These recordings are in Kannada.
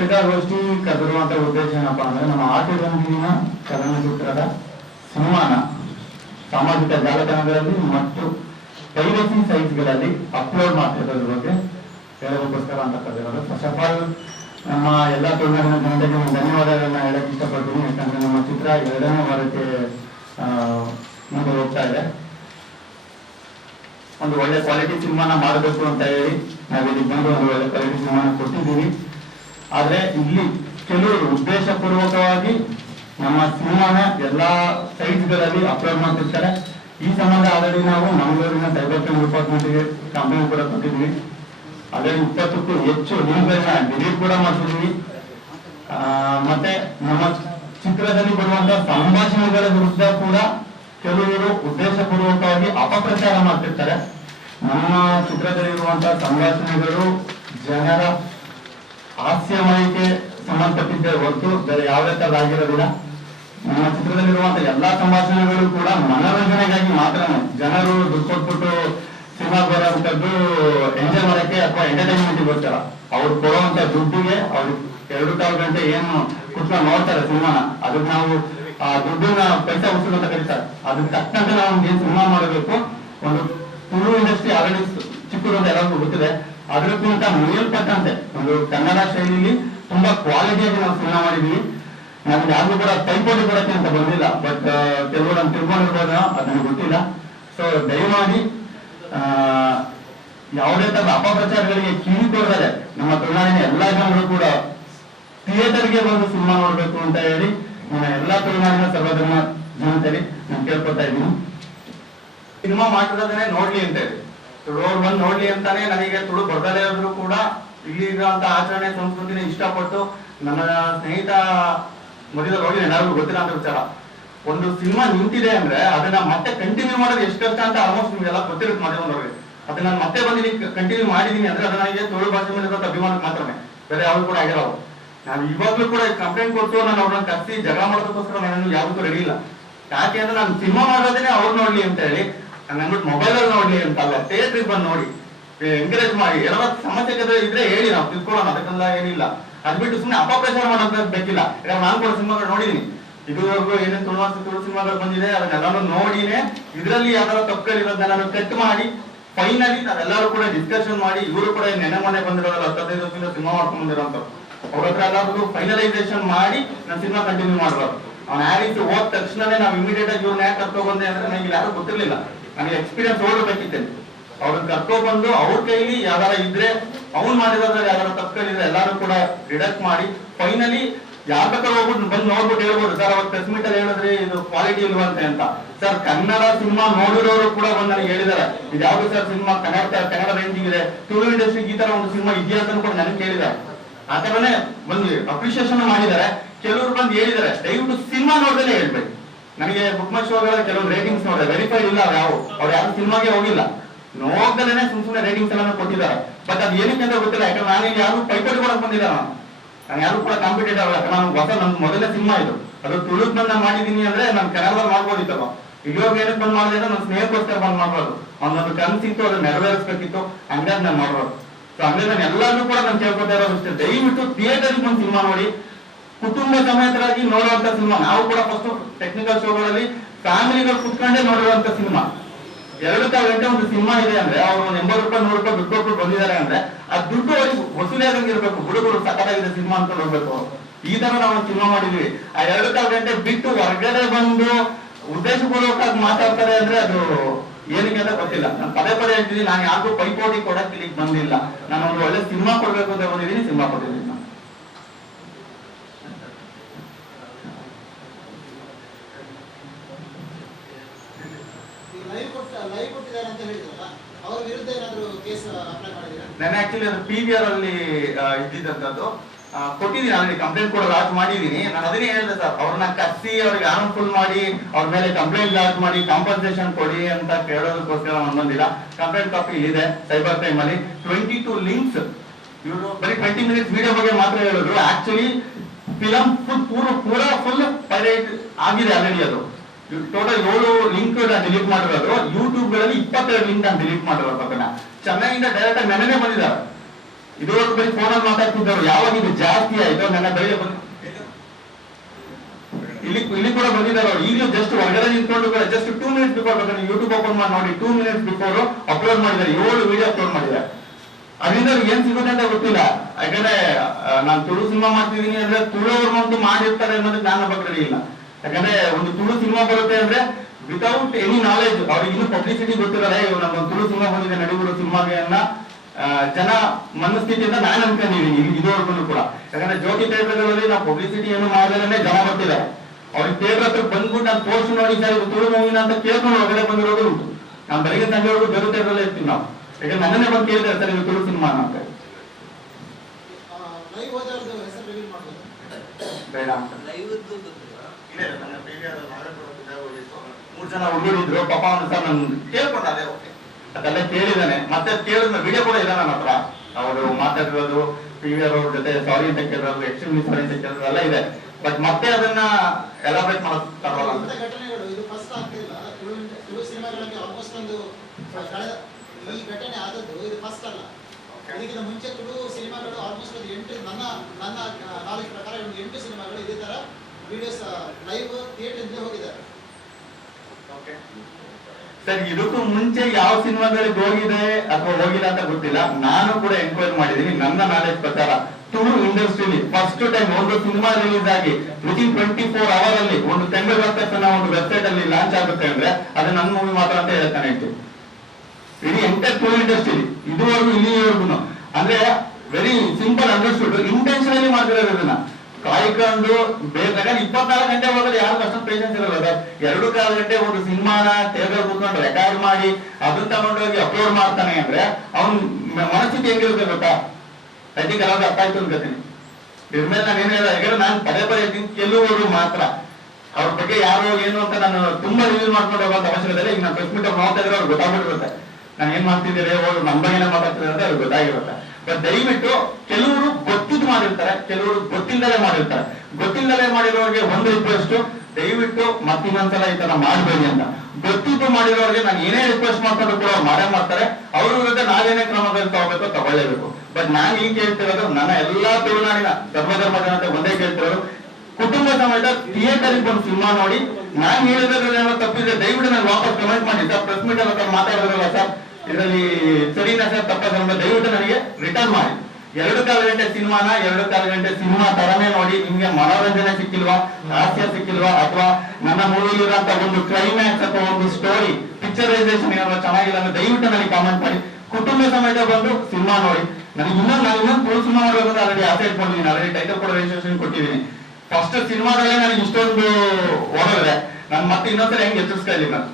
ಪತ್ರಿಕಾಗೋಷ್ಠಿ ಕರೆದಿರುವಂತ ಉದ್ದೇಶ ಏನಪ್ಪಾ ಅಂದ್ರೆ ನಮ್ಮ ಆಟದೊಂದಿಗಿನ ಚಲನಚಿತ್ರದ ಸಿನಿಮಾನ ಸಾಮಾಜಿಕ ಜಾಲತಾಣಗಳಲ್ಲಿ ಮತ್ತು ಪೈರಸಿ ಸೈಟ್ಗಳಲ್ಲಿ ಅಪ್ಲೋಡ್ ಮಾಡ್ತಿರೋದ್ರ ಬಗ್ಗೆ ಹೇಳೋದಕ್ಕೋಸ್ಕರ ಅಂತ ಕರೆದಿರೋದು. ಫಸ್ಟ್ ಆಫ್ ಆಲ್ ನಮ್ಮ ಎಲ್ಲ ತುಳುನಾಡಿನ ಜನತೆಗೆ ಧನ್ಯವಾದಗಳನ್ನ ಹೇಳಕ್ ಇಷ್ಟಪಡ್ತೀನಿ. ಯಾಕಂದ್ರೆ ನಮ್ಮ ಚಿತ್ರ 2ನೇ ವಾರಕ್ಕೆ ಮುಂದೆ ಹೋಗ್ತಾ ಇದೆ. ಒಂದು ಒಳ್ಳೆ ಕ್ವಾಲಿಟಿ ಸಿನಿಮಾನ ಮಾಡಬೇಕು ಅಂತ ಹೇಳಿ ನಾವಿಲ್ಲಿ ಬಂದು ಒಂದು ಒಳ್ಳೆ ಕ್ವಾಲಿಟಿ ಸಿನಿಮಾನ ಕೊಟ್ಟಿದ್ದೀವಿ. ಆದ್ರೆ ಇಲ್ಲಿ ಕೆಲವರು ಉದ್ದೇಶಪೂರ್ವಕವಾಗಿ ನಮ್ಮ ಸಿನಿಮಾನ ಎಲ್ಲಾ ಸೈಟ್ಗಳಲ್ಲಿ ಅಪ್ಲೋಡ್ ಮಾಡ್ತಿರ್ತಾರೆ. ಈ ಸಂಬಂಧ ಆಲ್ರೆಡಿ ನಾವು ಮಂಗಳೂರಿನ ಸೈಬರ್ ಕ್ರೈಮ್ ಡಿಪಾರ್ಟ್ಮೆಂಟ್ಗೆ ಕಂಪ್ಲೇಂಟ್ ಕೂಡ ಕೊಟ್ಟಿದ್ವಿ. ಆಲ್ರೆಡಿ 20ಕ್ಕೂ ಹೆಚ್ಚು ಲಿಂಕ್ಗಳನ್ನ ಡಿಲೀಟ್ ಕೂಡ ಮಾಡ್ತಿದ್ವಿ. ಮತ್ತೆ ನಮ್ಮ ಚಿತ್ರದಲ್ಲಿ ಬರುವಂತಹ ಸಂಭಾಷಣೆಗಳ ವಿರುದ್ಧ ಕೂಡ ಕೆಲವರು ಉದ್ದೇಶಪೂರ್ವಕವಾಗಿ ಅಪಪ್ರಚಾರ ಮಾಡ್ತಿರ್ತಾರೆ. ನಮ್ಮ ಚಿತ್ರದಲ್ಲಿರುವಂತಹ ಸಂಭಾಷಣೆಗಳು ಜನರ ಹಾಸ್ಯಮಯಕ್ಕೆ ಸಂಬಂಧಪಟ್ಟಿದ್ದೇ ಹೊರತು ಬೇರೆ ಯಾವುದೇ ತರ ಆಗಿರೋದಿಲ್ಲ. ನಮ್ಮ ಚಿತ್ರದಲ್ಲಿರುವಂತಹ ಎಲ್ಲಾ ಸಂಭಾಷಣೆಗಳು ಕೂಡ ಮನೋರಂಜನೆಗಾಗಿ ಮಾತ್ರನೇ. ಜನರು ದುಡ್ಡು ಕೊಟ್ಬಿಟ್ಟು ಸಿನಿಮಾ ಬರುವಂತದ್ದು ಎಂಜಾಯ್ ಮಾಡಕ್ಕೆ ಅಥವಾ ಎಂಟರ್ಟೈನ್ಮೆಂಟ್ ಬರ್ತಾರ. ಅವ್ರು ಕೊಡುವಂತ ದುಡ್ಡಿಗೆ ಅವ್ರು 2 ಗಂಟೆ ಏನು ಕುತ್ಕೊಂಡು ನೋಡ್ತಾರೆ ಸಿನಿಮಾನ, ಅದಕ್ಕೆ ನಾವು ಆ ದುಡ್ಡನ್ನ ಪೈಸಾ ವಸೂಲು ಅಂತ ಕರೀತಾರೆ. ಅದಕ್ಕೆ ತಕ್ಕಂತೆ ನಾವು ಏನ್ ಸಿನಿಮಾ ಮಾಡಬೇಕು. ಒಂದು ತುಳು ಇಂಡಸ್ಟ್ರಿ ಆಲ್ರೆಡಿ ಚಿಕ್ಕದು ಅಂತ ಎಲ್ಲರಿಗೂ ಗೊತ್ತಿದೆ. ಅದಕ್ಕಿಂತ ಮೇಲ್ಪಟ್ಟಂತೆ ಒಂದು ಕನ್ನಡ ಶೈಲಿಯಲ್ಲಿ ತುಂಬಾ ಕ್ವಾಲಿಟಿಯಾಗಿ ನಾವು ಸಿನಿಮಾ ಮಾಡಿದ್ವಿ. ನಮ್ಗೆ ಯಾರಿಗೂ ಕೂಡ ಕೈಪೋಟಿ ಕೊಡಕ್ಕೆ ಅಂತ ಬಂದಿಲ್ಲ. ಬಟ್ ಕೆಲವರು ನಮ್ಗೆ ತಿಳ್ಕೊಂಡಿರ್ಬೋದು, ಅದನ್ನು ಗೊತ್ತಿಲ್ಲ. ಸೊ ದಯಮಾಡಿ ಯಾವುದೇ ತರದ ಅಪಪ್ರಚಾರಗಳಿಗೆ ಕಿವಿ ಕೊಡ್ತಾರೆ. ನಮ್ಮ ತುಳುನಾಡಿನ ಎಲ್ಲಾ ಜನರು ಕೂಡ ಥಿಯೇಟರ್ಗೆ ಬಂದು ಸಿನಿಮಾ ನೋಡ್ಬೇಕು ಅಂತ ಹೇಳಿ ನನ್ನ ಎಲ್ಲಾ ತುಳುನಾಡಿನ ಸರ್ವಧರ್ಮ ಜನತೆಗೆ ನಾನು ಕೇಳ್ಕೊತಾ ಇದ್ದೀನಿ. ಸಿನಿಮಾ ಮಾಡಿರೋದನ್ನೇ ನೋಡ್ಲಿ ಅಂತ ಹೇಳಿ, ತುಳುವರು ಬಂದು ನೋಡ್ಲಿ ಅಂತಾನೆ. ನನಗೆ ತುಳು ಬರ್ದಲೇ ಆದ್ರೂ ಕೂಡ ಇಲ್ಲಿ ಇರುವಂತ ಆಚರಣೆ ಸಂಸ್ಕೃತಿನ ಇಷ್ಟಪಟ್ಟು ನನ್ನ ಸ್ನೇಹಿತ ಮೊದಲು ಹೋಗಿ ಎಲ್ಲರಿಗೂ ಗೊತ್ತಿಲ್ಲ ಅಂತ ವಿಚಾರ. ಒಂದು ಸಿನಿಮಾ ನಿಂತಿದೆ ಅಂದ್ರೆ ಅದನ್ನ ಮತ್ತೆ ಕಂಟಿನ್ಯೂ ಮಾಡೋದು ಎಷ್ಟು ಕಷ್ಟ ಅಂತ ಆಲ್ಮೋಸ್ಟ್ ನಿಮ್ಗೆಲ್ಲ ಗೊತ್ತಿರುತ್ತೆ ಮಾಧ್ಯಮದವ್ರಿಗೆ. ಅದನ್ನ ನಾನು ಮತ್ತೆ ಬಂದಿನಿ ಕಂಟಿನ್ಯೂ ಮಾಡಿದೀನಿ ಅಂದ್ರೆ ಅದು ನನಗೆ ತುಳು ಭಾಷೆ ಮೇಲೆ ಅಭಿಮಾನ ಮಾತ್ರನೇ, ಬೇರೆ ಯಾವ್ದು ಕೂಡ ಆಗಿರೋವು. ನಾನು ಇವಾಗ್ಲೂ ಕೂಡ ಕಂಪ್ಲೇಂಟ್ ಕೊಟ್ಟು ನಾನು ಅವ್ರನ್ನ ಕರ್ಸಿ ಜಗಳ ಮಾಡೋದಕ್ಕೋಸ್ಕರ ನಾನು ಯಾವ್ದು ರೆಡಿ ಇಲ್ಲ. ಯಾಕೆ ಅಂದ್ರೆ ನಾನು ಸಿನಿಮಾ ಮಾಡೋದೇನೆ ಅವ್ರು ನೋಡ್ಲಿ ಅಂತ ಹೇಳಿ, ನಾನು ಅಂದ್ಬಿಟ್ಟು ಮೊಬೈಲ್ ಅಲ್ಲಿ ನೋಡ್ಲಿ ಅಂತ ಅಲ್ಲ, ಥಿಯೇಟ್ರಿಗೆ ಬಂದು ನೋಡಿ ಎಂಕರೇಜ್ ಮಾಡಿ. ಎಲ್ಲ ಸಮಸ್ಯೆ ಇದ್ರೆ ಹೇಳಿ, ನಾವು ತಿಳ್ಕೊಳ್ಳೋಣ, ಅದಕ್ಕೆಲ್ಲ ಏನಿಲ್ಲ. ಅದ್ಬಿಟ್ಟು ಸುಮ್ಮನೆ ಅಪಪ್ರಚಾರ ಮಾಡೋದ್ ಬೇಕಿಲ್ಲ. ಯಾಕಂದ್ರೆ ನಾನು ಕೂಡ ಸಿನಿಮಾಗಳು ನೋಡಿದೀನಿ. ಇದುವರೆಗೂ ಏನೇನು ತುಳು ಸಿನಿಮಾಗಳು ಬಂದಿದೆ ಅದನ್ನೆಲ್ಲಾನು ನೋಡಿನೇ ಇದ್ರಲ್ಲಿ ಯಾವ್ದಾದ್ರು ತಪ್ಪುಗಳಿರೋದನ್ನ ನಾನು ಕಟ್ ಮಾಡಿ ಫೈನಲಿ ನಾವೆಲ್ಲರೂ ಕೂಡ ಡಿಸ್ಕಷನ್ ಮಾಡಿ, ಇವರು ಕೂಡ ನೆನೆ ಮನೆ ಬಂದಿರೋದಲ್ಲ 15 ವರ್ಷದಿಂದ ಸಿನಿಮಾ ಮಾಡ್ಕೊಂಡು ಬಂದಿರೋಂಥ ಅವ್ರ ಹತ್ರ ಎಲ್ಲಾದ್ರೂ ಫೈನಲೈಸೇಷನ್ ಮಾಡಿ ನಾನು ಸಿನಿಮಾ ಕಂಟಿನ್ಯೂ ಮಾಡ್ಬಾರ್ದು. ಅವ್ನು ಯಾರೀತಿ ಹೋದ ತಕ್ಷಣನೇ ನಾವು ಇಮಿಡಿಯೇಟ್ ಆಗಿ ಇವ್ರನ್ನ ಯಾಕೆ ಕರ್ಕೊಬಂದೆ ಅಂದ್ರೆ ನನಗೆ ಯಾರು ಗೊತ್ತಿರ್ಲಿಲ್ಲ. ನನಗೆ ಎಕ್ಸ್ಪೀರಿಯನ್ಸ್ ಓಡಬೇಕಿತ್ತೆ. ಅವ್ರನ್ನ ಕರ್ಕೊಬಂದು ಅವ್ರ ಕೈಲಿ ಯಾವ್ದಾರ ಇದ್ರೆ ಅವ್ನು ಮಾಡಿರೋದ್ರಲ್ಲಿ ಯಾವ್ದಾರ ತಪ್ಪುಗಳಿದ್ರೆ ಎಲ್ಲಾರು ಕೂಡ ಡಿಡಕ್ಟ್ ಮಾಡಿ ಫೈನಲಿ ಯಾರ ಬೇಕಾದ್ರೂ ಹೋಗ್ಬಿಟ್ಟು ಬಂದು ನೋಡ್ಬಿಟ್ಟು ಹೇಳ್ಬೋದು, ಸರ್ ಅವತ್ತು ಪ್ರೆಸ್ ಮೀಟ್ ಅಲ್ಲಿ ಹೇಳಿದ್ರಿ ಇದು ಕ್ವಾಲಿಟಿ ಇಲ್ವಂತೆ ಅಂತ. ಸರ್ ಕನ್ನಡ ಸಿನಿಮಾ ನೋಡಿರೋರು ಕೂಡ ಬಂದು ನನಗೆ ಹೇಳಿದ್ದಾರೆ, ಇದು ಯಾವ್ದು ಸರ್ ಸಿನಿಮಾ ಕನ್ನಡ ರೇಂಜಿಂಗ್ ಇದೆ, ತುಳು ಇಂಡಸ್ಟ್ರಿಗೆ ಈ ತರ ಒಂದು ಸಿನಿಮಾ ಇದೆಯಾ ಅಂತ ಕೂಡ ನನಗೆ ಕೇಳಿದ್ದಾರೆ. ಆ ತರನೇ ಬಂದು ಅಪ್ರಿಸಿಯೇಷನ್ ಮಾಡಿದ್ದಾರೆ. ಕೆಲವರು ಬಂದು ಹೇಳಿದ್ದಾರೆ ದಯವಿಟ್ಟು ಸಿನಿಮಾ ನೋಡಿದ್ರೆ ಹೇಳ್ಬೇಕು. ನನಗೆ ಬುಕ್ ಮೈ ಶೋಗಳ ಕೆಲವು ರೇಟಿಂಗ್ಸ್ ನೋಡಿದೆ, ವೆರಿಫೈಡ್ ಇಲ್ಲ ಅವ್ರು ಯಾರು ಸಿನಿಮಾಗೆ ಹೋಗಿಲ್ಲ, ನೋಡ್ದಲೇನೆ ಸುಮ್ಮನೆ ರೇಟಿಂಗ್ಸ್ ಎಲ್ಲ ಕೊಟ್ಟಿದ್ದಾರೆ. ಬಟ್ ಅದು ಏನಕ್ಕೆ ಅಂತ ಗೊತ್ತಿಲ್ಲ. ಯಾಕಂದ್ರೆ ನಾನು ಇಲ್ಲಿ ಯಾರು ಪೈಪೋಟಿ ಕೊಡಕ್ ಬಂದಿಲ್ಲ, ನಾನು ಯಾರು ಕೂಡ ಕಾಂಪಿಟೇಟಿವ್ ಅಲ್ಲ. ನಾನು ನನ್ನ ಮೊದಲನೇ ಸಿನಿಮಾ ಇದು, ಅದು ತುಳುಗ್ ಬಂದು ನಾನು ಮಾಡಿದೀನಿ ಅಂದ್ರೆ ನಾನು ಕನ್ನಡದಲ್ಲಿ ಮಾಡ್ಬೋದಿತ್ತಲ್ಲ. ಇವಾಗ ಏನಕ್ಕೆ ಬಂದ್ ಮಾಡಿದ್ರೆ ನನ್ನ ಸ್ನೇಹಕ್ಕೋಸ್ಕರ ಬಂದ್ ಮಾಡ್ಬೋದು. ಒಂದೊಂದು ಕನಸಿತ್ತು, ಅದನ್ನ ನೆರವೇರಿಸ್ಬೇಕಿತ್ತು, ಹಂಗಾಗಿ ನಾನು ಮಾಡ್ಬೋದು. ಸೊ ಹಂಗಾಗಿ ನಾನು ಎಲ್ಲರಿಗೂ ಕೂಡ ನಾನು ಕೇಳ್ಕೊತಾ ಇರೋದು ಇಷ್ಟೇ, ದಯವಿಟ್ಟು ಥಿಯೇಟರ್ಗೆ ಬಂದು ಸಿನಿಮಾ ನೋಡಿ, ಕುಟುಂಬ ಸಮೇತರಾಗಿ ನೋಡುವಂತ ಸಿನಿಮಾ. ನಾವು ಕೂಡ ಫಸ್ಟ್ ಟೆಕ್ನಿಕಲ್ ಶೋಗಳಲ್ಲಿ ಫ್ಯಾಮಿಲಿಗಳು ಕುತ್ಕೊಂಡೇ ನೋಡಿರುವಂತ ಸಿನಿಮಾ. 2 ಗಂಟೆ ಒಂದು ಸಿನಿಮಾ ಇದೆ ಅಂದ್ರೆ ಅವ್ರು 80 ರೂಪಾಯಿ 100 ರೂಪಾಯಿ ದುಡ್ಡು ಕೊಟ್ಟು ಬಂದಿದ್ದಾರೆ ಅಂದ್ರೆ ಆ ದುಡ್ಡು ಅವ್ರಿಗೆ ವಸೂಲಿ ಆದಂಗೆ ಇರ್ಬೇಕು. ಹುಡುಗರು ಸಖತ್ತಾಗಿದೆ ಸಿನಿಮಾ ಅಂತ ನೋಡ್ಬೇಕು. ಈ ತರ ನಾವು ಸಿನಿಮಾ ಮಾಡಿದ್ವಿ. ಆ 2 ಗಂಟೆ ಬಿಟ್ಟು ಹೊರಗಡೆ ಬಂದು ಉದ್ದೇಶಪೂರ್ವಕವಾಗಿ ಮಾತಾಡ್ತಾರೆ ಅಂದ್ರೆ ಅದು ಏನಕ್ಕೆ ಅಂತ ಗೊತ್ತಿಲ್ಲ. ನಾನು ಪದೇ ಹೇಳ್ತಿದ್ದೀನಿ, ನಾನು ಯಾರಿಗೂ ಪೈಪೋಟಿ ಕೊಡಕ್ಕೆ ಇಲ್ಲಿಗೆ ಬಂದಿಲ್ಲ. ನಾನು ಒಂದು ಒಳ್ಳೆ ಸಿನಿಮಾ ಕೊಡ್ಬೇಕು ಅಂತ ಬಂದಿದ್ದೀನಿ, ಸಿನಿಮಾ ಕೊಟ್ಟಿದ್ದೀನಿ. ನಾನು ಆಕ್ಚುಲಿ ಅದು PVR ಅಲ್ಲಿ ಇದ್ದಿದ್ದಂಥದ್ದು ಕೊಟ್ಟಿದ್ದೀನಿ, ಆಲ್ರೆಡಿ ಕಂಪ್ಲೇಂಟ್ ಕೂಡ ಲಾಂಚ್ ಮಾಡಿದೀನಿ. ನಾನು ಅದನ್ನೇ ಹೇಳಿದೆ ಸರ್, ಅವ್ರನ್ನ ಕರ್ಸಿ ಅವ್ರಿಗೆ ಹಾರ್ಮ್ಫುಲ್ ಮಾಡಿ ಅವ್ರ ಮೇಲೆ ಕಂಪ್ಲೇಂಟ್ ಲಾಂಚ್ ಮಾಡಿ ಕಾಂಪನ್ಸೇಷನ್ ಕೊಡಿ ಅಂತ ಕೇಳೋದಕ್ಕೋಸ್ಕರ ನಾನು ಬಂದಿಲ್ಲ. ಕಂಪ್ಲೇಂಟ್ ಕಾಪಿ ಇದೆ ಸೈಬರ್ ಕ್ರೈಮ್ ಅಲ್ಲಿ. 22 ಲಿಂಕ್ಸ್, ಇವರು ಬರೀ 20 ಮಿನಿಟ್ಸ್ ವಿಡಿಯೋ ಬಗ್ಗೆ ಮಾತ್ರ ಹೇಳಿದ್ರು. ಆಕ್ಚುಲಿ ಫಿಲಂ ಫುಲ್ ಪೈರೇಟ್ ಆಗಿದೆ ಆಲ್ರೆಡಿ. ಅದು ಟೋಟಲ್ 7 ಲಿಂಕ್ ಡಿಲೀಟ್ ಮಾಡಿರೋದು. ಯೂಟ್ಯೂಬ್ ಗಳಲ್ಲಿ 22 ಲಿಂಕ್ ನಾನು ಡಿಲೀಟ್ ಮಾಡಿರೋದು. ಅದನ್ನ ಚೆನ್ನೈಯಿಂದ ಡೈರೆಕ್ಟ್ ಆಗಿ ನೆನ್ನೆ ಬಂದಿದ್ದಾರೆ. ಇದುವರೆಗೂ ಬರೀ ಫೋನಲ್ಲಿ ಮಾತಾಡ್ತಿದ್ದವರು. ಯಾವಾಗ ಇದು ಜಾಸ್ತಿ ಆಯ್ತು ಇಲ್ಲಿ ಕೂಡ ಬಂದಿದ್ದಾರೆ ಅವ್ರು. ಈಗಲೂ ಜಸ್ಟ್ ಹೊರಗಡೆ ನಿಂತ್ಕೊಂಡು ಕೂಡ ಜಸ್ಟ್ 2 ಮಿನಿಟ್ಸ್ ಬಿಫೋರ್ ಬೇಕಾದ್ರೆ ಯೂಟ್ಯೂಬ್ ಓಪನ್ ಮಾಡಿ ನೋಡಿ, 2 ಮಿನಿಟ್ಸ್ ಬಿಫೋರ್ ಅಪ್ಲೋಡ್ ಮಾಡಿದ್ದಾರೆ, 7 ವಿಡಿಯೋ ಅಪ್ಲೋಡ್ ಮಾಡಿದ್ದಾರೆ. ಅದರಿಂದ ಏನ್ ಸಿಗುತ್ತೆ ಅಂತ ಗೊತ್ತಿಲ್ಲ. ಯಾಕಂದ್ರೆ ನಾನು ತುಳು ಸಿನಿಮಾ ಮಾಡ್ತಿದ್ದೀನಿ ಅಂದ್ರೆ ತುಳು ಅವ್ರನ್ನಂತೂ ಮಾಡಿರ್ತಾರೆ ಅನ್ನೋದಕ್ಕೆ ನಾನು ಬಗ್ಗೆ ರೆಡಿ ಇಲ್ಲ. ಯಾಕಂದ್ರೆ ಒಂದು ತುಳು ಸಿನಿಮಾ ಬರುತ್ತೆ ಅಂದ್ರೆ ವಿತೌಟ್ ಎನಿ ನಾಲೆಜ್, ಅವ್ರಿಗೆ ಇನ್ನೂ ಪಬ್ಲಿಸಿಟಿ ಗೊತ್ತಿರಲ್ಲ, ನಮ್ಮ ತುಳು ಸಿನಿಮಾ ಬಂದಿದೆ ನಡಿಗುರು ಸಿನಿಮಾಗೆ ಅನ್ನ ಜನ ಮನಸ್ಥಿತಿಯಿಂದ ನಾನು ಅನ್ಕೊಂಡಿದ್ದೀನಿ ಇದುವರೆಗೂ ಕೂಡ. ಯಾಕಂದ್ರೆ ಜ್ಯೋತಿ ಥಿಯೇಟರ್ಗಳಲ್ಲಿ ನಾವು ಪಬ್ಲಿಸಿಟಿ ಏನು ಮಾಡಿದ್ರೆ ಜನ ಬರ್ತಿದ್ದಾರೆ. ಅವ್ರಿಗೆ ಥಿಯೇಟರ್ ಹತ್ರ ಬಂದ್ಬಿಟ್ಟು ನಾನು ಪೋಸ್ಟ್ ನೋಡಿ ಸರ್ ಇದು ತುಳು ಮೂವಿನ ಅಂತ ಕೇಳ್ಕೊಂಡು ಹೊರಗಡೆ ಬಂದಿರೋದು ಉಂಟು. ನಾವು ಬೆಳಗ್ಗೆ ಸಂಜೆವರೆಗೂ ಬೇರೆ ಥಿಯೇಟರ್ ಇರ್ತೀವಿ ನಾವು. ಯಾಕಂದ್ರೆ ನನ್ನನ್ನೇ ಬಂದು ಕೇಳಿದ್ರೆ ಸರ್ ಇದು ತುಳು ಸಿನಿಮಾ ಅಂತ. ಬೇಡ ಅಂತ 3 ಜನ ಹುಡುಗರಿದ್ರು ಪಾಪ ಅವನು ಸರ್ ನಾನು ಕೇಳ್ಕೊಂಡ ಅದೇ ಅದೆಲ್ಲ ಕೇಳಿದಾನೆ. ಮತ್ತೆ ಕೇಳಿದ ವಿಡಿಯೋ ಕೂಡ ಇದೆ ನನ್ನ ಹತ್ರ. ಅವರು ಮಾತಾಡಿರೋದು PVR ಅವ್ರ ಜೊತೆ ಸಾರಿ ಅಂತ ಕೇಳಿರೋದು, ಎಕ್ಸ್ಟ್ರೀಮ್ಲಿ ಸಾರಿ ಅಂತ ಕೇಳಿರೋದು ಎಲ್ಲ ಇದೆ. ಬಟ್ ಮತ್ತೆ ಅದನ್ನ ಎಲಾಬ್ರೇಟ್ ಮಾಡೋಕ್ಕಾಗಲ್ಲ ಅಂತ. ಈ ಘಟನೆ ಆದದ್ದು ಇದು ಫಸ್ಟ್ ಅಲ್ಲ. ಇದಕ್ಕಿಂತ ಮುಂಚೆ ತುಳು ಸಿನಿಮಾಗಳು ಆಲ್ಮೋಸ್ಟ್ ಒಂದು 8 ನನ್ನ ನಾಲೆಜ್ ಪ್ರಕಾರ ಒಂದು 8 ಸಿನಿಮಾಗಳು ಇದೇ ತರ ವಿಡಿಯೋಸ್ ಲೈವ್ ಥಿಯೇಟರ್ ಇಂದ ಹೋಗಿದ್ದಾರೆ. ಸರ್ ಇದಕ್ಕೂ ಮುಂಚೆ ಯಾವ ಸಿನಿಮಾಗಳಿಗೆ ಹೋಗಿದೆ ಅಥವಾ ಹೋಗಿಲ್ಲ ಅಂತ ಗೊತ್ತಿಲ್ಲ. ನಾನು ಕೂಡ ಎನ್ಕ್ವೈರಿ ಮಾಡಿದ್ದೀನಿ. ನನ್ನ ನಾಲೆಜ್ ಪ್ರಕಾರ ತುಳು ಇಂಡಸ್ಟ್ರಿಲಿ ಫಸ್ಟ್ ಟೈಮ್ ಒಂದು ಸಿನಿಮಾ ರಿಲೀಸ್ ಆಗಿ ವಿತಿನ್ 24 ಅವರ್ ಅಲ್ಲಿ ಒಂದು ತೆಂಗು ಅನ್ನೋ ಒಂದು ವೆಬ್ಸೈಟ್ ಅಲ್ಲಿ ಲಾಂಚ್ ಆಗುತ್ತೆ ಅಂದ್ರೆ ಅದು ನನ್ನ ಮೂವಿ ಮಾತ್ರ ಅಂತ ಹೇಳ್ತಾನೆ ಇತ್ತು. ಇಡೀ ಎಂಟರ್ ತುಳು ಇಂಡಸ್ಟ್ರಿ ಇದುವರೆಗೂ ಇಲ್ಲಿವರೆಗೂ ಅಂದ್ರೆ ವೆರಿ ಸಿಂಪಲ್ ಅಂಡರ್ಸ್ಟುಡ್ ಇಂಟೆನ್ಷನಲಿ ಮಾಡ್ತಿರೋದು. ಇದನ್ನ ಕಾಯ್ಕೊಂಡು ಬೇಕಾಗ 24 ಗಂಟೆ ಹೋಗೋದು ಯಾರು ಅಷ್ಟೊಂದು ಪೇಷನ್ಸ್ ಇರಲ್ಲ ಸರ್. 2-4 ಗಂಟೆ ಒಂದು ಸಿನಿಮಾನ ಥಿಯೇಟರ್ ಕೂತ್ಕೊಂಡು ರೆಕಾರ್ಡ್ ಮಾಡಿ ಅದನ್ನ ತಗೊಂಡೋಗಿ ಅಪ್ಲೋಡ್ ಮಾಡ್ತಾನೆ ಅಂದ್ರೆ ಅವ್ನ ಮನಸ್ಥಿತಿ ಹೆಂಗಿರುತ್ತೆ ಗೊತ್ತಾ? ಐ ಥಿಂಕ್ ಅವಾಗ ಅರ್ಥ ಆಯ್ತು ಅನ್ಕೋತೀನಿ. ಇದ್ಮೇಲೆ ನಾನು ಏನ್ ಹೇಳಿದೆ, ಯಾಕಂದ್ರೆ ನಾನು ಪದೇ ಹೇಳ್ತೀನಿ, ಕೆಲವರು ಮಾತ್ರ ಅವ್ರ ಬಗ್ಗೆ ಯಾರು ಏನು ಅಂತ ನಾನು ತುಂಬಾ ರಿವೀಲ್ ಮಾಡ್ಕೊಂಡು ಹೋಗುವಂತ ಅವಶ್ಯಕತೆ ಇಲ್ಲ. ಈಗ ನಾನು ಪ್ರೆಸ್ ಮೀಟ್ ನೋಡ್ತಾ ಇದ್ರೆ ಅವ್ರಿಗೆ ಗೊತ್ತಾಗ್ಬಿಟ್ಟಿರುತ್ತೆ ನಾನು ಏನ್ ಮಾಡ್ತಿದ್ದೀರಿ, ಹೋಗಿ ನಮ್ಮ ಬಗ್ಗೆ ಮಾತಾಡ್ತಿದ್ದಾರೆ ಅಂತ ಅವ್ರಿಗೆ ಗೊತ್ತಾಗಿರುತ್ತೆ. ಬಟ್ ದಯವಿಟ್ಟು ಕೆಲವರು ಗೊತ್ತಿದ್ದು ಮಾಡಿರ್ತಾರೆ, ಕೆಲವರು ಗೊತ್ತಿಲ್ಲದೆ ಮಾಡಿರ್ತಾರೆ. ಗೊತ್ತಿಲ್ಲದೆ ಮಾಡಿರೋರಿಗೆ ಒಂದು ರಿಕ್ವೆಸ್ಟ್, ದಯವಿಟ್ಟು ಮತ್ತಿನ್ನೊಂದ್ಸಲ ಈ ತರ ಮಾಡಬೇಡಿ ಅಂತ. ಗೊತ್ತಿದ್ದು ಮಾಡಿರೋರಿಗೆ ನಾನು ಏನೇ ರಿಕ್ವೆಸ್ಟ್ ಮಾಡ್ಕೊಂಡು ಕೂಡ ಮಾಡೇ ಮಾಡ್ತಾರೆ. ಅವ್ರ ವಿರುದ್ಧ ನಾವೇನೇ ಕ್ರಮಗಳು ತಗೋಬೇಕು ತಗೊಳ್ಳೇಬೇಕು. ಬಟ್ ನಾನು ಈಗ ಕೇಳ್ತಿರೋದು ನನ್ನ ಎಲ್ಲಾ ತುಳುನಾಡಿನ ಸರ್ವಧರ್ಮ ಜನತೆ ಒಂದೇ ಕೇಳ್ತಿರೋದು, ಕುಟುಂಬ ಸಮೇತ ಥಿಯೇಟರ್ ಬಂದು ಸಿನಿಮಾ ನೋಡಿ. ನಾನು ಹೇಳಿದ್ರಲ್ಲಿ ಏನೋ ತಪ್ಪಿದ್ರೆ ದಯವಿಟ್ಟು ನಾನು ವಾಪಸ್ ಕಮೆಂಟ್ ಮಾಡಿ ಸರ್, ಪ್ರೆಸ್ ಮೀಟ್ ಎಲ್ಲ ಮಾತಾಡಿದ್ರಲ್ಲ ಸರ್ ಇದರಲ್ಲಿ ಸರಿನಾ ಸರ್ ತಪ್ಪಾದ್ರೆ ದಯವಿಟ್ಟು ನನಗೆ ರಿಟರ್ನ್ ಮಾಡಿ. 2-4 ಗಂಟೆ ಸಿನಿಮಾನ 2-4 ಗಂಟೆ ಸಿನಿಮಾ ತರನೇ ನೋಡಿ. ನಿಮ್ಗೆ ಮನೋರಂಜನೆ ಸಿಕ್ಕಿಲ್ವಾ, ಹಾಸ್ಯ ಸಿಕ್ಕಿಲ್ವಾ, ಅಥವಾ ನನ್ನ ಮೂವಿಲಿರುವಂತ ಒಂದು ಕ್ಲೈಮ್ಯಾಕ್ಸ್ ಅಥವಾ ಒಂದು ಸ್ಟೋರಿ ಪಿಕ್ಚರೈಸೇಷನ್ ಏನಾದ್ರು ಚೆನ್ನಾಗಿಲ್ಲ ಅಂದ್ರೆ ದಯವಿಟ್ಟು ನನಗೆ ಕಾಮೆಂಟ್ ಮಾಡಿ. ಕುಟುಂಬ ಸಮೇತ ಬಂದು ಸಿನಿಮಾ ನೋಡಿ. ನಾನು ಇನ್ನೊಂದು ತುಳು ಸಿನಿಮಾ ನೋಡೋದು ಆಲ್ರೆಡಿ ಆಸೆ ಇಟ್ಕೊಂಡಿದ್ದೀನಿ. ಆಲ್ರೆಡಿ ಟೈಟಲ್ ಕೂಡ ರಿಜಿಸ್ಟ್ರೇಷನ್ ಕೊಟ್ಟಿದ್ದೀನಿ. ಫಸ್ಟ್ ಸಿನಿಮಾದಲ್ಲೇ ನನಗೆ ಇಷ್ಟೊಂದು ಓಡಿದ್ರೆ ನಾನು ಮತ್ತೆ ಇನ್ನೊಂದ್ಸಲ ಹೆಂಗೆ ಎಚ್ಚರಿಸ್ತಾ ನಾನು.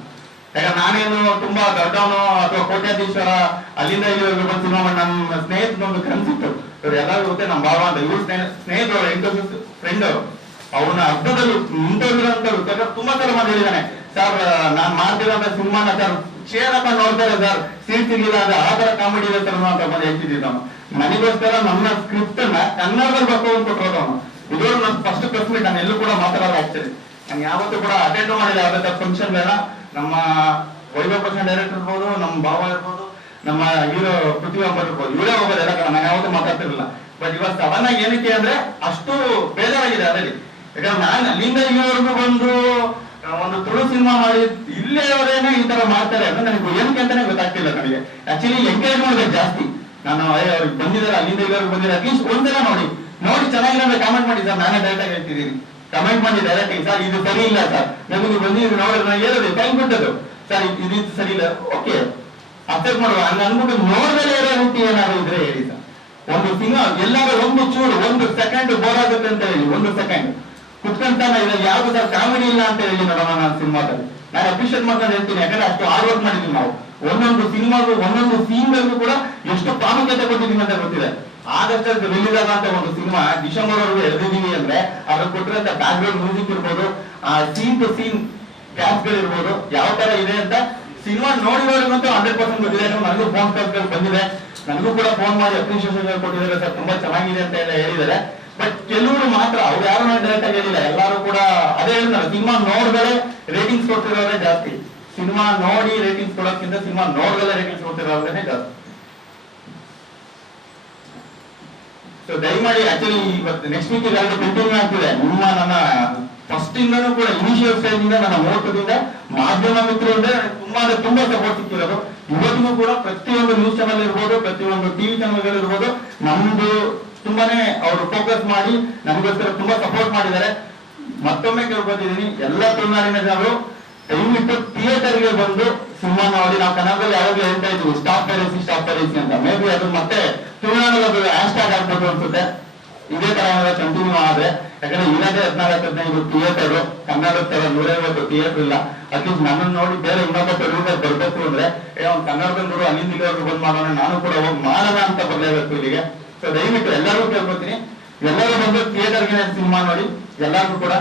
ಯಾಕಂದ್ರೆ ನಾನೇನು ತುಂಬಾ ದೊಡ್ಡವನು ಅಥವಾ ಕೋಟ್ಯಾಧೀಶ್ವರ ಅಲ್ಲಿಂದ ಇಲ್ಲಿವರೆಗೂ ಬಂದು ಸಿನಿಮಾ ಮಾಡಿ ನಮ್ಮ ಸ್ನೇಹಿತನೊಂದು ಕನ್ಸಿತ್ತು. ಇವ್ರು ಎಲ್ಲರೂ ಗೊತ್ತೇ ನಮ್ಮ ಭಾವ ಅಂತ. ಇವ್ರು ಸ್ನೇಹಿತರು ಇಂಟರ್ವ್ಯೂಸ್ ಫ್ರೆಂಡ್ ಅವರು. ಅವನ ಅರ್ಧದಲ್ಲಿ ಇಂಟರ್ವ್ಯೂ ಅಂತ ತುಂಬಾ ಸಲ ಮಾಡಿ ಹೇಳಿದ್ದಾನೆ, ಸರ್ ನಾನ್ ಮಾಡ್ತಿರೋಂತ ಸಿನಿಮಾನ ಸರ್ ಶೇರ್ ಹಾಕೊಂಡು ನೋಡ್ತಾರೆ ಸರ್, ಸೀಟ್ ಸಿಗಿಲ್ಲ ಅಂದ್ರೆ ಆ ತರ ಕಾಮಿಡಿ ಇದೆ ಸರ್ ಅಂತ ಬಂದು ಹೇಳ್ತಿದ್ದ. ನನಗೋಸ್ಕರ ನನ್ನ ಸ್ಕ್ರಿಪ್ಟ್ ನ ಕನ್ನಡದಲ್ಲಿ ಬರ್ಕೊಂಡು ಕೊಟ್ಟಿರೋದು ಅವನು. ಇದ್ರೊಳಗೆ ನಾನು ಫಸ್ಟ್ ಪ್ರೆಸ್ ಮೀಟ್ ನಾನು ಎಲ್ಲೂ ಕೂಡ ಮಾತಾಡೋದು ಆಕ್ಚುಲಿ. ನಾನು ಯಾವತ್ತೂ ಕೂಡ ಅಟೆಂಡ್ ಮಾಡಿಲ್ಲ ಯಾವುದೇ ಫಂಕ್ಷನ್ ಬೇಡ. ನಮ್ಮ ವೈಭವ್ ಪ್ರಶಾಂತ್ ಡೈರೆಕ್ಟರ್ ಇರ್ಬೋದು, ನಮ್ಮ ಭಾವ ಇರ್ಬೋದು, ನಮ್ಮ ಹೀರೋ ಪೃಥ್ವಿ ಅಂಬರ್ ಇರ್ಬೋದು, ಇವರೇ ಹೋಗೋದು ಎಲ್ಲ ಕಡೆ. ನಾನು ಯಾವತ್ತೂ ಮಾತಾಡ್ತಿರ್ಲಿಲ್ಲ. ಬಟ್ ಇವಾಗ ಸಡನ್ ಆಗಿ ಏನಕ್ಕೆ ಅಂದ್ರೆ ಅಷ್ಟು ಬೇಜಾರಾಗಿದೆ ಅದರಲ್ಲಿ. ಯಾಕಂದ್ರೆ ನಾನು ಅಲ್ಲಿಂದ ಇಲ್ಲಿವರೆಗೂ ಬಂದು ಒಂದು ತುಳು ಸಿನಿಮಾ ಮಾಡಿ ಇಲ್ಲೇವರೇನೆ ಈ ತರ ಮಾಡ್ತಾರೆ ಅಂದ್ರೆ ನನಗೆ ಏನಕ್ಕೆ ಅಂತಾನೆ ಗೊತ್ತಾಗ್ತಿಲ್ಲ ನನಗೆ. ಆಕ್ಚುಲಿ ಎಂಕರೇಜ್ ಮಾಡೋದು ಜಾಸ್ತಿ. ನಾನು ಅವ್ರಿಗೆ ಬಂದಿದ್ದಾರೆ, ಅಲ್ಲಿಂದ ಇಲ್ಲಿವರೆಗೂ ಬಂದಿದ್ದಾರೆ, ಅಟ್ಲೀಸ್ಟ್ ಒಂದ್ಸಲ ನೋಡಿ ಚೆನ್ನಾಗಿಲ್ಲ ಅಂದ್ರೆ ಕಾಮೆಂಟ್ ಮಾಡಿ ಸರ್, ನಾನೇ ಡೈರೆಕ್ಟ್ ಆಗಿ ಹೇಳ್ತಿದ್ದೀನಿ. ಕಮೆಂಟ್ ಮಾಡಿ ಡೈರೆಕ್ಟ್ ಆಗಿ ಸರ್ ಇದು ಸರಿ ಇಲ್ಲ ಸರ್, ನಮಗೆ ಬಂದಿದ್ದು ನೋಡಿದ್ರೆ ನಾನು ಹೇಳೋದು ಟೈಮ್ ಕೊಟ್ಟದ್ದು ಸರ್ ಇದು ಸರಿ ಇಲ್ಲ, ಓಕೆ ಅಕ್ಸೆಪ್ಟ್ ಮಾಡುವ. ಹಂಗ ಅಂದ್ಬಿಟ್ಟು ನೋಡ್ದಲೇ ಇರೋ ರೀತಿ ಏನಾದ್ರು ಇದ್ರೆ ಹೇಳಿ ಸರ್. ಒಂದು ಸಿನಿಮಾ ಎಲ್ಲಾರು ಒಂದು ಚೂರು 1 ಸೆಕೆಂಡ್ ಬೋರ್ ಆಗುತ್ತೆ ಅಂತ ಹೇಳಿ 1 ಸೆಕೆಂಡ್ ಕುತ್ಕೊಂತಾನ ಇದ್ರಲ್ಲಿ ಯಾವ್ದು ಸರ್ ಕಾಮಿಡಿ ಇಲ್ಲ ಅಂತ ಹೇಳಿ ನೋಡೋಣ. ನಾನು ಸಿನಿಮಾದಲ್ಲಿ ನಾನು ಅಪ್ರಿಷಿಯೇಟ್ ಮಾಡ್ಕೊಂಡು ಹೇಳ್ತೀನಿ. ಯಾಕಂದ್ರೆ ಅಷ್ಟು ಹಾರ್ಡ್ ವರ್ಕ್ ಮಾಡಿದ್ವಿ ನಾವು. ಒಂದೊಂದು ಸಿನಿಮಾಗೂ ಒಂದೊಂದು ಸೀನ್ಗಳಿಗೂ ಕೂಡ ಎಷ್ಟು ಪ್ರಾಮುಖ್ಯತೆ ಕೊಟ್ಟಿದ್ದೀವಿ ಅಂತ ಗೊತ್ತಿದೆ. ಆಗಸ್ಟ್ ರಿಲೀಸ್ ಆದಂತ ಒಂದು ಸಿನಿಮಾ ಡಿಸೆಂಬರ್ ವರೆಗೂ ಎಳೆದಿದ್ದೀವಿ ಅಂದ್ರೆ ಅದ್ರ ಕೊಟ್ಟಿರೋಂತ ಬ್ಯಾಕ್ ಗ್ರೌಂಡ್ ಮ್ಯೂಸಿಕ್ ಇರ್ಬೋದು, ಆ ಸೀನ್ ಟು ಸೀನ್ ಕ್ಯಾಪ್ಸ್ ಗಳಿರ್ಬೋದು, ಯಾವ ತರ ಇದೆ ಅಂತ ಸಿನಿಮಾ ನೋಡಿರೋರಿಗಂತೂ 100% ಗೊತ್ತಿದೆ. ನನಗೂ ಫೋನ್ ಕಾಲ್ಸ್ ಬಂದಿದೆ, ನನಗೂ ಕೂಡ ಫೋನ್ ಮಾಡಿ ಅಪ್ರಿಷಿಯೇಷನ್ ಕೊಟ್ಟಿದ್ದಾರೆ ಸರ್, ತುಂಬಾ ಚೆನ್ನಾಗಿದೆ ಅಂತ ಎಲ್ಲ ಹೇಳಿದ್ದಾರೆ. ಬಟ್ ಕೆಲವರು ಮಾತ್ರ ಅವ್ರು ಯಾರು ಡೈರೆಕ್ಟ್ ಆಗಿ ಹೇಳಿಲ್ಲ, ಎಲ್ಲರೂ ಕೂಡ ಅದೇ ಹೇಳ್ತಾರೆ, ಸಿನಿಮಾ ನೋಡ್ದಲೇ ರೇಟಿಂಗ್ಸ್ ಕೊಟ್ಟಿರೋರೇ ಜಾಸ್ತಿ. ಸಿನಿಮಾ ನೋಡಿ ರೇಟಿಂಗ್ಸ್ ಕೊಡೋಕ್ಕಿಂತ ಸಿನಿಮಾ ನೋಡ್ದಲೇ ರೇಟಿಂಗ್ಸ್ ಕೊಟ್ಟಿರೋದೇ ಜಾಸ್ತಿ. ಸೊ ದಯಮಾಡಿ ಆಕ್ಚುಲಿ ಇವತ್ತು ನೆಕ್ಸ್ಟ್ ವೀಕ್ ಕಂಟಿನ್ಯೂ ಆಗ್ತಿದೆ ನನ್ನ ಫಸ್ಟ್ ಇಂದನೂ ಕೂಡ ಇನಿಷಿಯಲ್ ಸ್ಟೇಜ್ ಇಂದ ನನ್ನ ಓಟದಿಂದ ಮಾಧ್ಯಮ ಮಿತ್ರರು ಅಂದ್ರೆ ತುಂಬಾ ಸಪೋರ್ಟ್ ಸಿಕ್ಕಿರೋದು. ಇವತ್ತಿಗೂ ಕೂಡ ಪ್ರತಿಯೊಂದು ನ್ಯೂಸ್ ಚಾನಲ್ ಇರ್ಬೋದು, ಪ್ರತಿಯೊಂದು ಟಿವಿ ಚಾನಲ್ಗಳು ಇರ್ಬೋದು, ನಮ್ದು ತುಂಬಾನೇ ಅವರು ಫೋಕಸ್ ಮಾಡಿ ನಮಗೋಸ್ಕರ ತುಂಬಾ ಸಪೋರ್ಟ್ ಮಾಡಿದ್ದಾರೆ. ಮತ್ತೊಮ್ಮೆ ಕೇಳ್ಕೊತಿದ್ದೀನಿ ಎಲ್ಲ ತುಳುನಾಡಿನ ಜನರು ದಯವಿಟ್ಟು ಥಿಯೇಟರ್ಗೆ ಬಂದು ಸಿನಿಮಾ ನೋಡಿ. ನಾವು ಕನ್ನಡದಲ್ಲಿ ಯಾವಾಗಲೂ ಹೇಳ್ತಾ ಇದ್ವಿ ಸ್ಟಾಪ್ ಪೈರಸಿ ಅಂತ. ಮೇ ಬಿ ಅದು ಮತ್ತೆ ತುಳುನಾಡಲ್ಲಿ ಅದು ಹ್ಯಾಶ್ಟ್ಯಾಗ್ ಆಗ್ಬೋದು ಅನ್ಸುತ್ತೆ. ಇದೇ ತರ ಕಂಟಿನ್ಯೂ ಆದ್ರೆ, ಯಾಕಂದ್ರೆ ಇಲ್ಲದೆ 14-15 ಥಿಯೇಟರ್, ಕನ್ನಡದ ತರ 150 ಥಿಯೇಟರ್ ಇಲ್ಲ. ಅಟ್ಲೀಸ್ಟ್ ನನ್ನನ್ನು ನೋಡಿ ಬೇರೆ ಇನ್ನೊಬ್ಬ ಪ್ರೊಡ್ಯೂಸರ್ ಬರ್ಬೇಕು ಅಂದ್ರೆ ಒಂದು ಕನ್ನಡದಲ್ಲೂ ಅಲ್ಲಿಂದ ಇಲ್ಲಿವರೆಗೂ ಬಂದ್ ಮಾಡೋಣ, ನಾನು ಕೂಡ ಹೋಗಿ ಮಾಡೋಣ ಅಂತ ಬರಲೇಬೇಕು ಇಲ್ಲಿಗೆ. ಸೊ ದಯವಿಟ್ಟು ಎಲ್ಲರಿಗೂ ಕೇಳ್ಕೊತೀನಿ, ಎಲ್ಲರೂ ಬಂದು ಥಿಯೇಟರ್ಗೆ ಸಿನಿಮಾ ನೋಡಿ. ಎಲ್ಲರಿಗೂ ಕೂಡ